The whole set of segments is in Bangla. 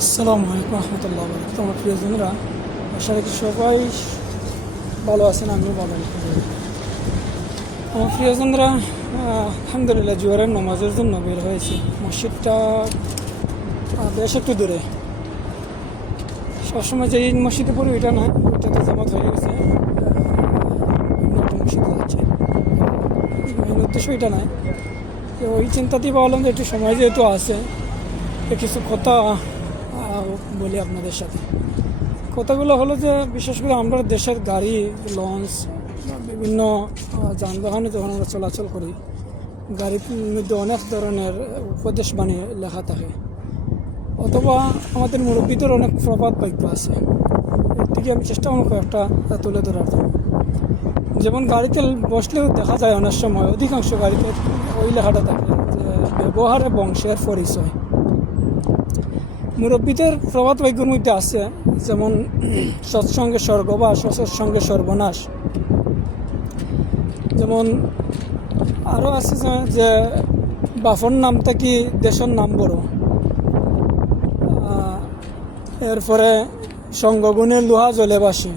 আসসালামু আলাইকুম রহমতুল্লাহ বরকাতুহু। আমার প্রিয়জনরা, আশা রাখি সবাই ভালো আছেন, আমিও ভালো আছি। আমার প্রিয়জনরা, আলহামদুলিল্লাহ জোহরের নামাজের জন্য বের হয়েছি। মসজিদটা বেশ একটু দূরে। সবসময় যে ঈদ মসজিদে পড়ি ওইটা না, ওইটাতে জামাত হয়ে গেছে, নতুন মসজিদে যাচ্ছে। মেন উদ্দেশ্য ওইটা নয়, তো ওই চিন্তাতেই ভাবলাম যে একটু সময় যেহেতু আছে, কিছু কথা বলি আপনাদের সাথে। কথাগুলো হলো যে, বিশেষ করে আমরা দেশের গাড়ি, লঞ্চ বা বিভিন্ন যানবাহনে যখন আমরা চলাচল করি, গাড়ির মধ্যে অনেক ধরনের উপদেশ বাণী লেখা থাকে, অথবা আমাদের মুরব্বীদের অনেক প্রবাদ বাক্য আছে। এর থেকে আমি চেষ্টা করব কয়েকটা তুলে ধরার জন্য। যেমন গাড়িতে বসলেও দেখা যায় অনেক সময়, অধিকাংশ গাড়িতে ওই লেখাটা থাকে যে ব্যবহারে বংশের পরিচয়। মুরব্বীদের প্রবাদ বাক্যের মধ্যে আছে যেমন সৎসঙ্গে স্বর্গবাস, অসৎসঙ্গে সর্বনাশ। যেমন আরও আছে যে বাফর নাম থাকি দেশের নাম বড়। এরপরে সঙ্গগুণের লোহা জলে বাসে।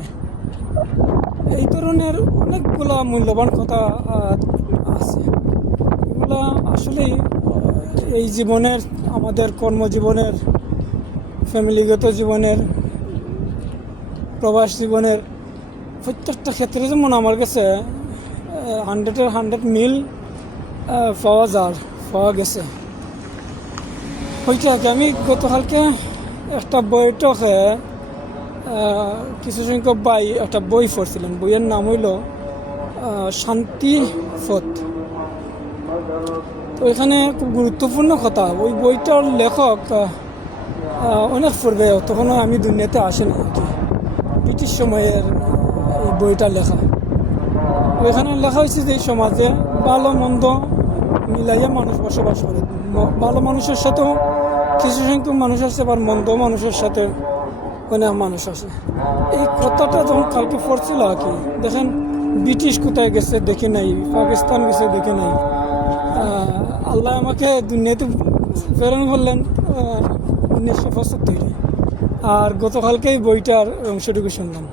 এই ধরনের অনেকগুলা মূল্যবান কথা আছে। এগুলা আসলেই এই জীবনের, আমাদের কর্মজীবনের, ফ্যামিলিগত জীবনের, প্রবাস জীবনের প্রত্যেকটা ক্ষেত্রে যেমন আমার কাছে 100 মিল পাওয়া গেছে। ওইটাকে আমি গতকালকে একটা বৈঠকে কিছু সংখ্যক ভাই একটা বই পড়ছিলেন। বইয়ের নাম হইল শান্তি পথ। তো এখানে খুব গুরুত্বপূর্ণ কথা, ওই বইটার লেখক অনেক পূর্বে, তখনও আমি দুনিয়াতে আসিনি আর কি, ব্রিটিশ সময়ের এই বইটা লেখা। ওইখানে লেখা হয়েছে যে এই সমাজে ভালো মন্দ মিলাইয়া মানুষ বসবাস করে। ভালো মানুষের সাথেও কিছু সংখ্যক মানুষ আছে, আবার মন্দ মানুষের সাথে অনেক মানুষ আছে। এই কথাটা যখন কালকে পড়ছিল আর কি, দেখেন ব্রিটিশ কোথায় গেছে দেখে নাই, পাকিস্তান গেছে দেখে নাই, আল্লাহ আমাকে দুনিয়াতে প্রেরণ করলেন 1975। আর গতকালকেই বইটার অংশটুকু শুনলাম।